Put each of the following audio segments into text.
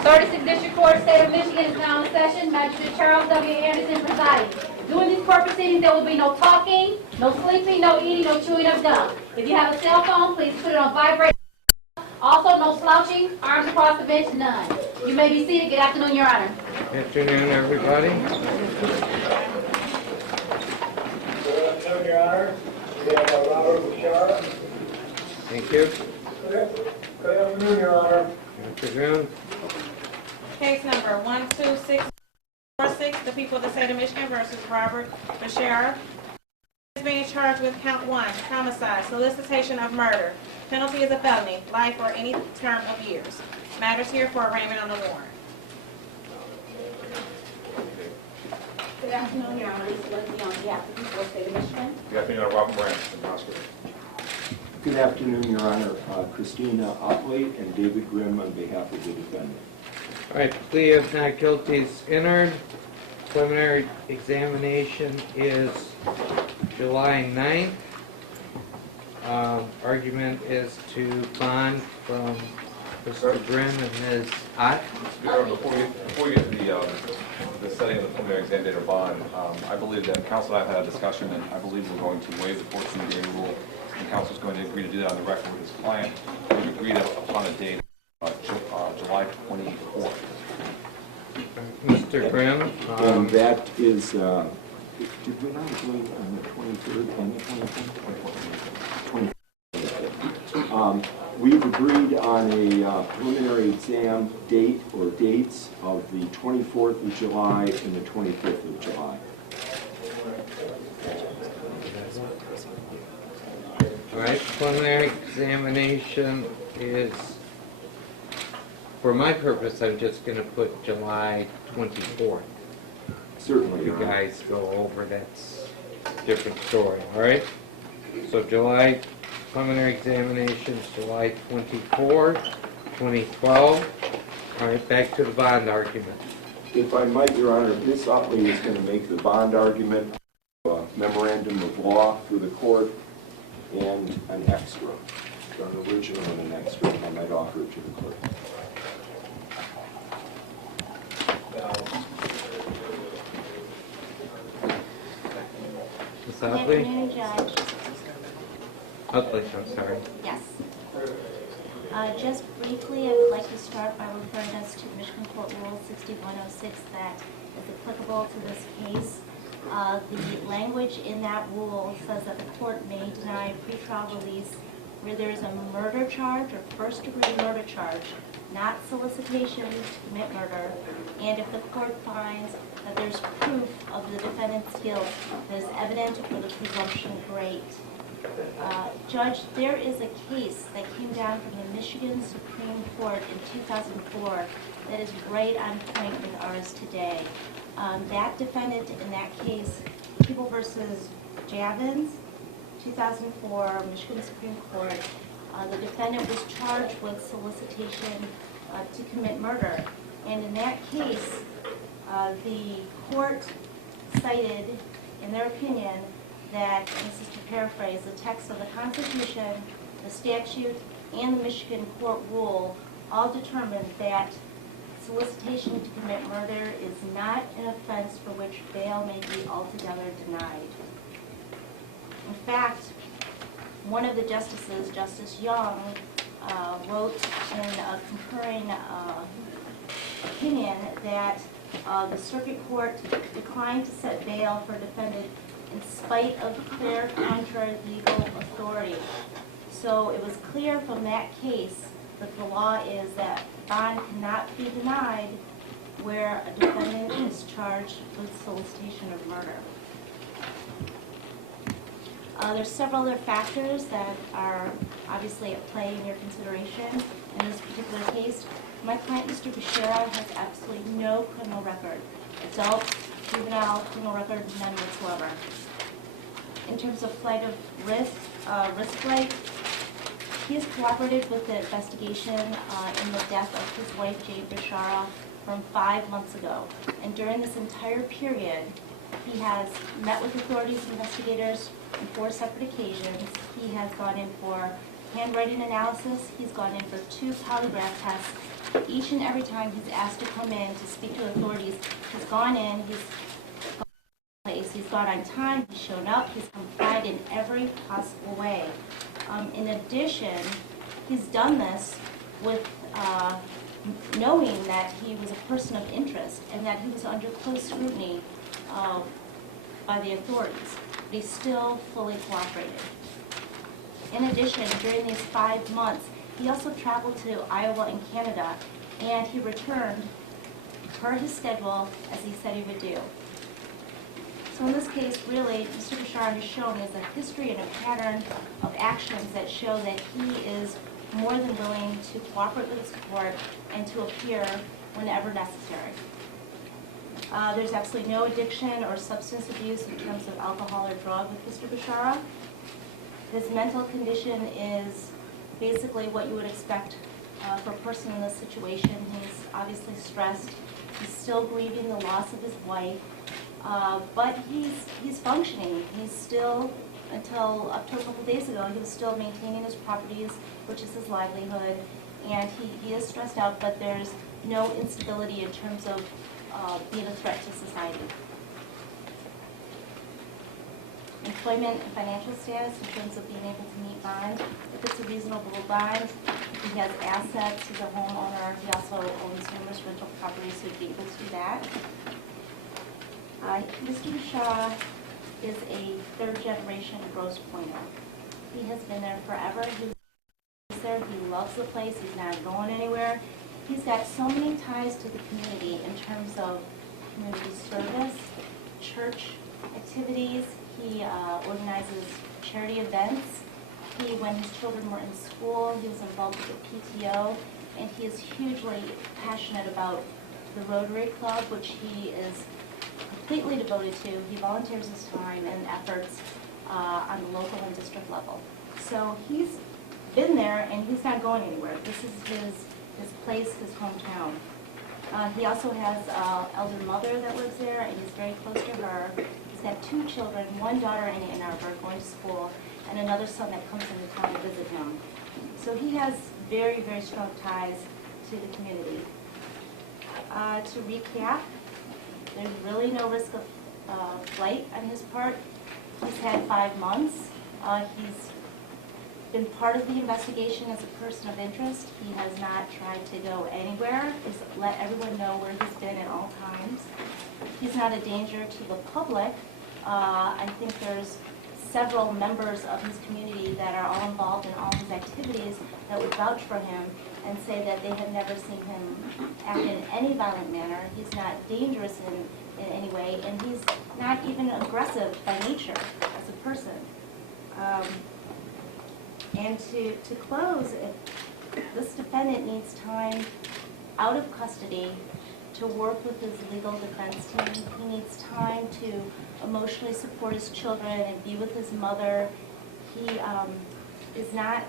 36th District Court, State of Michigan is now in session. Magistrate Charles W. Anderson presiding. During these court proceedings, there will be no talking, no sleeping, no eating, no chewing of gum. If you have a cell phone, please put it on vibrate. Also, no slouching, arms across the bench, none. You may be seated. Good afternoon, Your Honor. Good afternoon, everybody. Good afternoon, Your Honor. We have Robert Bashara. Thank you. Good afternoon, Your Honor. Good afternoon. Case number 12646, the people of the state of Michigan versus Robert Bashara. Is being charged with count 1, homicide, solicitation of murder. Penalty is a felony, life or any term of years. Matters here for arraignment on the warrant. Good afternoon, Your Honor. Lisa Leslie on behalf of the people of the state of Michigan. Good afternoon, Robert Moran from Prosecutor. Good afternoon, Your Honor. Christina Otley and David Grimm on behalf of the defendant. All right, plea of not guilty is entered. Preliminary examination is July 9th. Argument is to bond from Mr. Grimm and Ms. Ott. Before we get to the setting of the preliminary exam date or bond, I believe that counsel and I have had a discussion, and I believe we're going to waive the 14-day rule, and counsel is going to agree to do that on the record with his client. We've agreed upon a date July 24th. Mr. Grimm. And that is, did we not agree on the 23rd and the 24th? We've agreed on a preliminary exam date or dates of the 24th of July and the 25th of July. All right, preliminary examination is, for my purpose, I'm just going to put July 24th. Certainly, You Your Honor. guys go over, that's a different story, all right? So July preliminary examinations, July 24, 2012. All right, back to the bond argument. If I might, Your Honor, Ms. Otley is going to make the bond argument, a memorandum of law for the court, and an extra, an original and an extra, and I might offer it to the clerk. Ms. Good Otley? afternoon, Judge. Otley, I'm sorry. Yes. Just briefly, I would like to start by referring us to Michigan Court Rule 6106 that is applicable to this case. The language in that rule says that the court may deny pretrial release where there is a murder charge or first-degree murder charge, not solicitation to commit murder, and if the court finds that there's proof of the defendant's guilt that is evident or the presumption great. Judge, there is a case that came down from the Michigan Supreme Court in 2004 that is right on point with ours today. That defendant in that case, People versus Javins, 2004, Michigan Supreme Court, the defendant was charged with solicitation to commit murder. And in that case, the court cited, in their opinion, that, and this is to paraphrase, the text of the Constitution, the statute, and the Michigan court rule all determined that solicitation to commit murder is not an offense for which bail may be altogether denied. In fact, one of the justices, Justice Young, wrote in a concurring opinion that the circuit court declined to set bail for a defendant in spite of clear contrary legal authority. So it was clear from that case that the law is that bond cannot be denied where a defendant is charged with solicitation of murder. There's several other factors that are obviously at play in your consideration. In this particular case, my client, Mr. Bashara, has absolutely no criminal record. Adult, juvenile, criminal record, none whatsoever. In terms of flight of risk flight, he has cooperated with the investigation in the death of his wife, Jade Bashara, from 5 months ago. And during this entire period, he has met with authorities and investigators on 4 separate occasions. He has gone in for handwriting analysis. He's gone in for 2 polygraph tests. each and every time he's asked to come in to speak to authorities, he's gone in, he's gone place, he's gone on time, he's shown up, he's complied in every possible way. In addition, he's done this with knowing that he was a person of interest and that he was under close scrutiny by the authorities, but he still fully cooperated. In addition, during these 5 months, he also traveled to Iowa and Canada, and he returned per his schedule as he said he would do. So in this case, really, Mr. Bashara has shown is a history and a pattern of actions that show that he is more than willing to cooperate with his court and to appear whenever necessary. There's absolutely no addiction or substance abuse in terms of alcohol or drug with Mr. Bashara. His mental condition is basically what you would expect for a person in this situation. He's obviously stressed. He's still grieving the loss of his wife, but he's functioning. He's still, up to a couple days ago, he was still maintaining his properties, which is his livelihood, and he is stressed out, but there's no instability in terms of being a threat to society. Employment and financial status in terms of being able to meet bond. If it's a reasonable bond, he has assets, he's a homeowner, he also owns numerous rental properties, so he'd be able to do that. Mr. Bashara is a third-generation Grosse Pointer. He has been there forever. He's there, he loves the place, he's not going anywhere. He's got so many ties to the community in terms of community service, church activities. He organizes charity events. When his children were in school, he was involved with the PTO, and he is hugely passionate about the Rotary Club, which he is completely devoted to. He volunteers his time and efforts on the local and district level. So he's been there, and he's not going anywhere. This is his place, his hometown. He also has an elder mother that lives there, and he's very close to her. He's got 2 children, 1 daughter in Ann Arbor going to school, and another son that comes into town to visit him. So he has very, very strong ties to the community. To recap, there's really no risk of flight on his part. He's had 5 months. He's been part of the investigation as a person of interest. He has not tried to go anywhere. He's let everyone know where he's been at all times. He's not a danger to the public. I think there's several members of his community that are all involved in all his activities that would vouch for him and say that they have never seen him act in any violent manner. He's not dangerous in any way, and he's not even aggressive by nature as a person. And to close, if this defendant needs time out of custody to work with his legal defense team, he needs time to emotionally support his children and be with his mother. He is not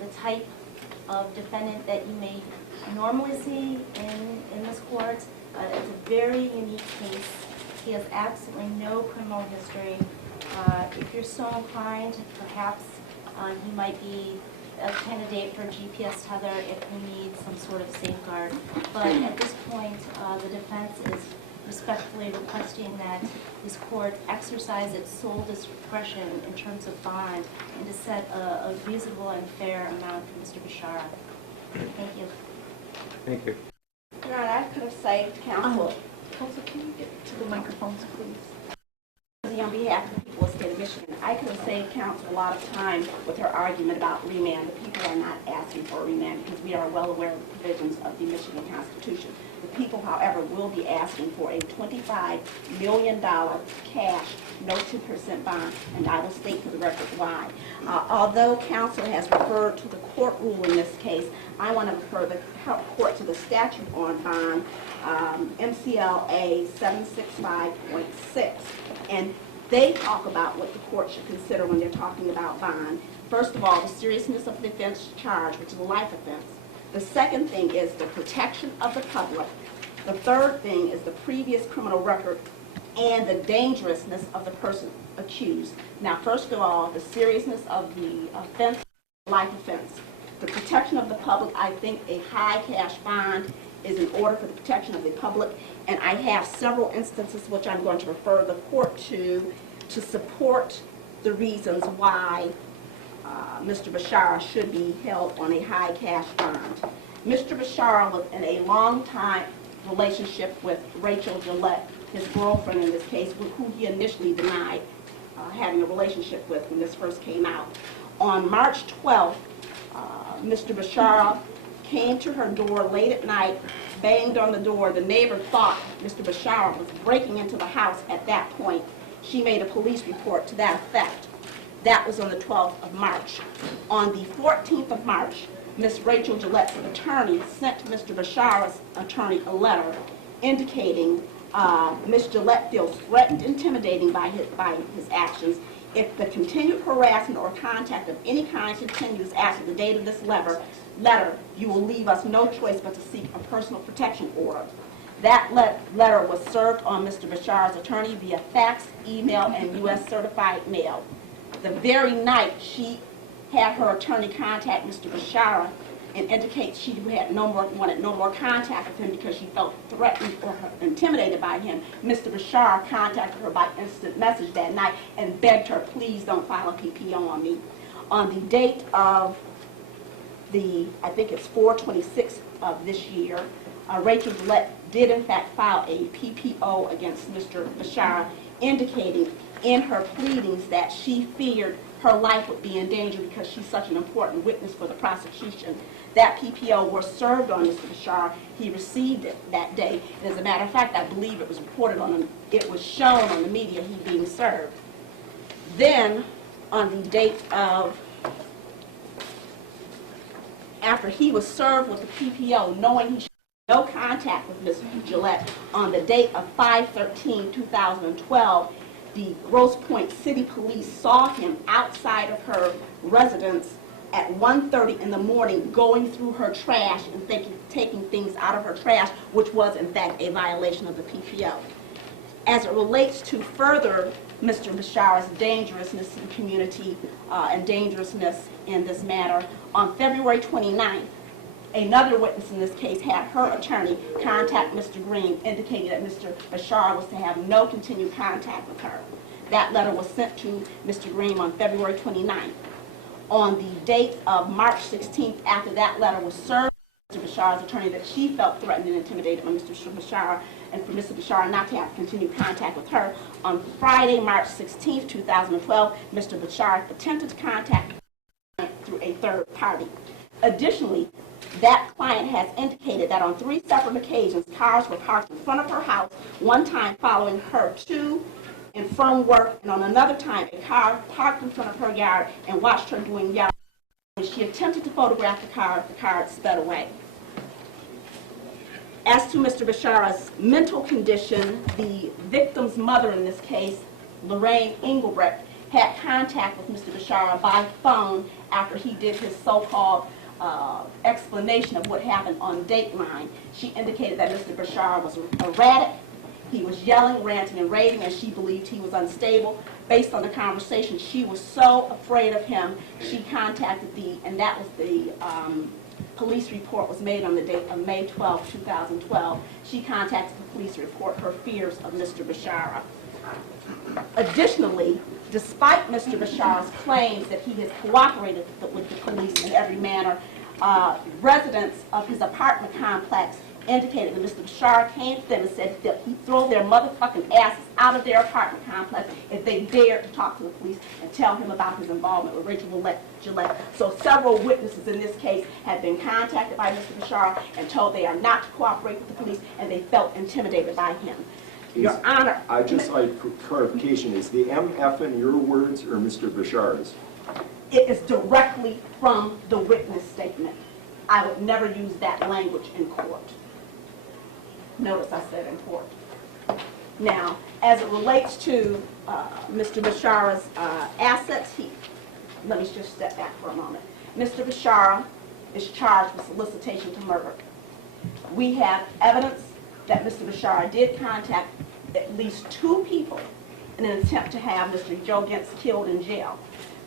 the type of defendant that you may normally see in this court. It's a very unique case. He has absolutely no criminal history. If you're so inclined, perhaps he might be a candidate for GPS tether if we need some sort of safeguard. But at this point, the defense is respectfully requesting that this court exercise its sole discretion in terms of bond and to set a reasonable and fair amount for Mr. Bashara. Thank you. Thank you. Your Honor, I could have saved counsel. Counsel, can you get to the microphone, please? On behalf of the people of the state of Michigan, I could have saved counsel a lot of time with her argument about remand. The people are not asking for a remand because we are well aware of the provisions of the Michigan Constitution. The people, however, will be asking for a $25 million cash, no 2% bond, and I will state for the record why. Although counsel has referred to the court rule in this case, I want to refer the court to the statute on bond, MCLA 765.6. And they talk about what the court should consider when they're talking about bond. First of all, the seriousness of the offense charge, which is a life offense. The second thing is the protection of the public. The third thing is the previous criminal record and the dangerousness of the person accused. Now, first of all, the seriousness of the offense, life offense. For protection of the public, I think a high cash bond is in order for the protection of the public, and I have several instances which I'm going to refer the court to support the reasons why Mr. Bashara should be held on a high cash bond. Mr. Bashara was in a long-time relationship with Rachel Gillette, his girlfriend in this case, who he initially denied having a relationship with when this first came out. On March 12th, Mr. Bashara came to her door late at night, banged on the door. The neighbor thought Mr. Bashara was breaking into the house at that point. She made a police report to that effect. That was on the 12th of March. On the 14th of March, Ms. Rachel Gillette's attorney sent Mr. Bashara's attorney a letter indicating Ms. Gillette feels threatened, intimidating by his actions. If the continued harassment or contact of any kind continues after the date of this letter, you will leave us no choice but to seek a personal protection order. That letter was served on Mr. Bashara's attorney via fax, email, and U.S. certified mail. The very night she had her attorney contact Mr. Bashara and indicate she wanted no more contact with him because she felt threatened or intimidated by him, Mr. Bashara contacted her by instant message that night and begged her, please don't file a PPO on me. On the date of I think it's 4/26 of this year, Rachel Gillette did in fact file a PPO against Mr. Bashara, indicating in her pleadings that she feared her life would be in danger because she's such an important witness for the prosecution. That PPO was served on Mr. Bashara. He received it that day. And as a matter of fact, I believe it was reported it was shown on the media he being served. Then, on the date of, after he was served with the PPO, knowing he should have no contact with Ms. Gillette, on the date of 5/13/2012, the Grosse Pointe City Police saw him outside of her residence at 1:30 in the morning going through her trash and taking things out of her trash, which was in fact a violation of the PPO. As it relates to further Mr. Bashara's dangerousness in the community and dangerousness in this matter, on February 29th, another witness in this case had her attorney contact Mr. Green, indicating that Mr. Bashara was to have no continued contact with her. That letter was sent to Mr. Green on February 29th. On the date of March 16th, after that letter was served, Mr. Bashara's attorney that she felt threatened and intimidated by Mr. Bashara, and for Mr. Bashara not to have continued contact with her. On Friday, March 16th, 2012, Mr. Bashara attempted to contact through a third party. Additionally, that client has indicated that on 3 separate occasions, cars were parked in front of her house, one time following her to and from work, and on another time, a car parked in front of her yard and watched her doing yard. When she attempted to photograph the car had sped away. As to Mr. Bashara's mental condition, the victim's mother in this case, Lorraine Engelbrecht, had contact with Mr. Bashara by phone after he did his so-called explanation of what happened on Dateline. She indicated that Mr. Bashara was erratic, he was yelling, ranting, and raving, and she believed he was unstable. Based on the conversation, she was so afraid of him, she contacted and that was the police report was made on the date of May 12, 2012. She contacted the police to report her fears of Mr. Bashara. Additionally, despite Mr. Bashara's claims that he has cooperated with the police in every manner, residents of his apartment complex indicated that Mr. Bashara came to them and said that he'd throw their motherfucking asses out of their apartment complex if they dared to talk to the police and tell him about his involvement with Rachel Gillette. So several witnesses in this case have been contacted by Mr. Bashara and told they are not to cooperate with the police, and they felt intimidated by him. Your Honor. I just like clarification. Is the MF in your words or Mr. Bashara's? It is directly from the witness statement. I would never use that language in court. Notice I said in court. Now, as it relates to Mr. Bashara's assets, let me just step back for a moment. Mr. Bashara is charged with solicitation to murder. We have evidence that Mr. Bashara did contact at least 2 people in an attempt to have Mr. Joe Gentz killed in jail.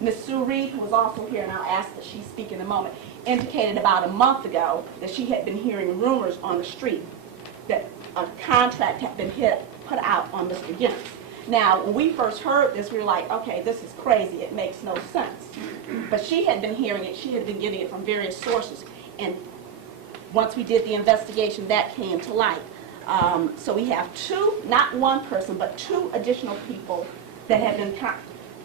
Ms. Sue Reed, who is also here, and I'll ask that she speak in a moment, indicated about a month ago that she had been hearing rumors on the street that a contract had been put out on Mr. Gintz. Now, when we first heard this, we were like, okay, this is crazy. It makes no sense. But she had been hearing it. She had been getting it from various sources. And once we did the investigation, that came to light. So we have two, not one person, but two additional people that have been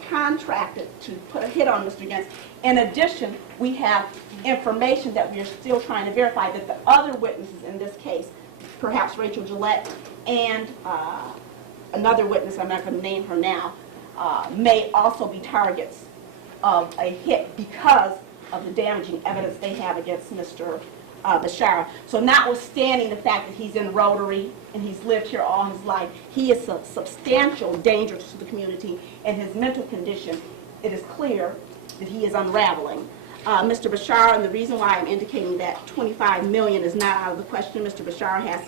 contracted to put a hit on Mr. Gintz. In addition, we have information that we're still trying to verify that the other witnesses in this case, perhaps Rachel Gillette and another witness, I'm not going to name her now, may also be targets of a hit because of the damaging evidence they have against Mr. Bashara. So notwithstanding the fact that he's in Rotary and he's lived here all his life, he is a substantial danger to the community, and his mental condition, it is clear that he is unraveling. Mr. Bashara, and the reason why I'm indicating that $25 million is not out of the question, Mr. Bashara has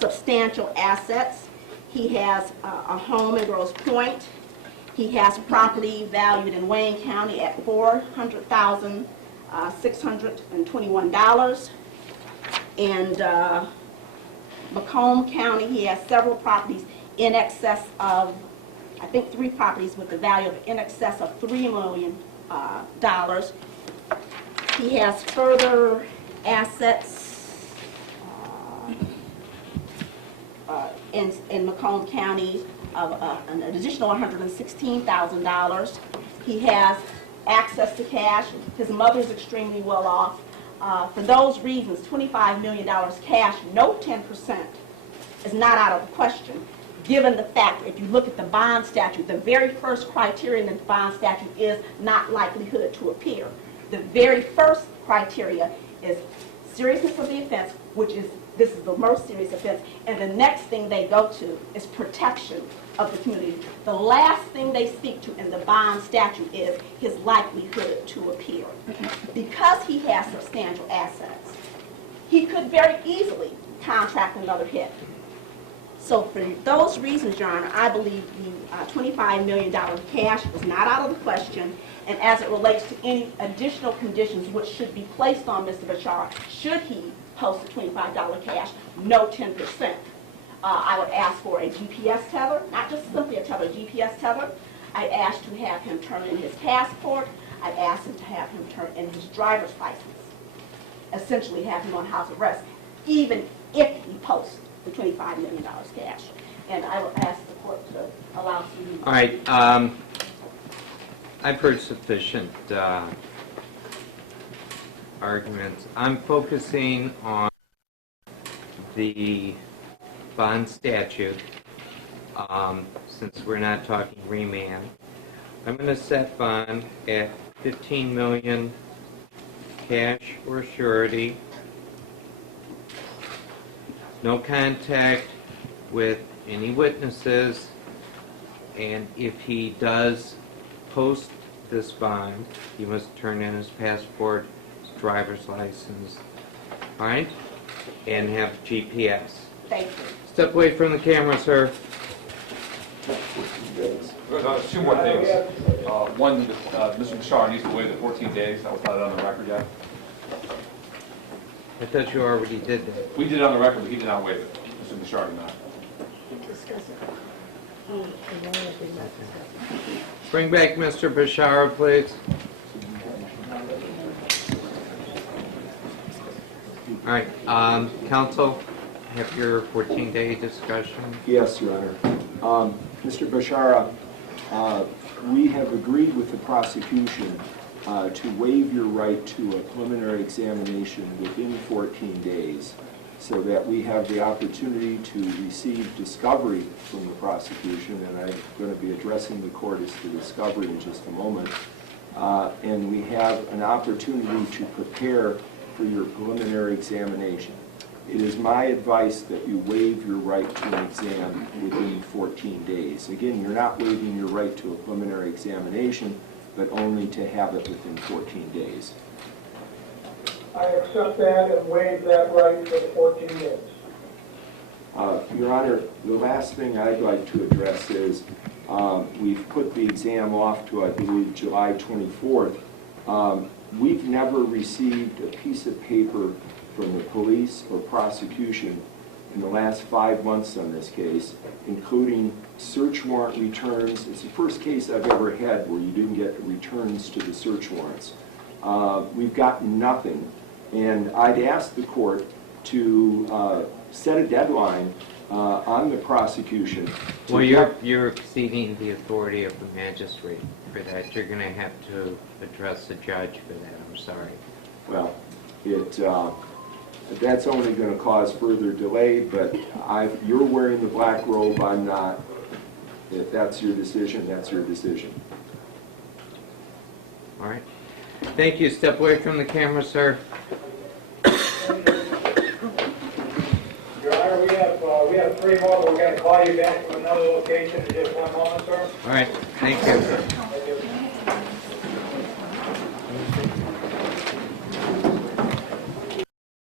substantial assets. He has a home in Grosse Pointe. He has property valued in Wayne County at $400,621. And Macomb County, he has several properties in excess of, I think 3 properties with the value of in excess of $3 million. He has further assets in Macomb County of an additional $116,000. He has access to cash. His mother is extremely well off. For those reasons, $25 million cash, no 10%, is not out of the question, given the fact that if you look at the bond statute, the very first criterion in the bond statute is not likelihood to appear. The very first criteria is seriousness of the offense, which is, this is the most serious offense, and the next thing they go to is protection of the community. The last thing they speak to in the bond statute is his likelihood to appear. Because he has substantial assets, he could very easily contract another hit. So for those reasons, Your Honor, I believe the $25 million cash is not out of the question, and as it relates to any additional conditions which should be placed on Mr. Bashara, should he post a $25 cash, no 10%. I would ask for a GPS tether, not just simply a tether, GPS tether. I'd ask to have him turn in his passport. I'd ask him to have him turn in his driver's license. Essentially have him on house arrest, even if he posts the $25 million cash. And I would ask the court to allow some... All right. I've heard sufficient arguments. I'm focusing on the bond statute, since we're not talking remand. I'm going to set bond at $15 million cash or surety. No contact with any witnesses, and if he does post this bond, he must turn in his passport, his driver's license, all right, and have GPS. Thank you. Step away from the camera, sir. Two more things. One, Mr. Bashara needs to wait the 14 days. That was not on the record yet. I thought you already did that. We did it on the record, but he did not waive it. Mr. Bashara did not. Bring back Mr. Bashara, please. All right, counsel, have your 14-day discussion. Yes, Your Honor. Mr. Bashara, we have agreed with the prosecution to waive your right to a preliminary examination within 14 days so that we have the opportunity to receive discovery from the prosecution, and I'm going to be addressing the court as to discovery in just a moment. And we have an opportunity to prepare for your preliminary examination. It is my advice that you waive your right to an exam within 14 days. Again, you're not waiving your right to a preliminary examination, but only to have it within 14 days. I accept that and waive that right for the 14 days. Your Honor, the last thing I'd like to address is we've put the exam off to, I believe, July 24th. we've never received a piece of paper from the police or prosecution in the last 5 months on this case, including search warrant returns. It's the first case I've ever had where you didn't get returns to the search warrants. We've gotten nothing, and I'd ask the court to set a deadline on the prosecution. Well, you're exceeding the authority of the magistrate for that. You're going to have to address the judge for that. I'm sorry. Well, that's only going to cause further delay, but you're wearing the black robe, I'm not. If that's your decision, that's your decision. All right. Thank you. Step away from the camera, sir. Your Honor, we have 3 more, but we're going to call you back from another location in just 1 moment, sir. All right. Thank you.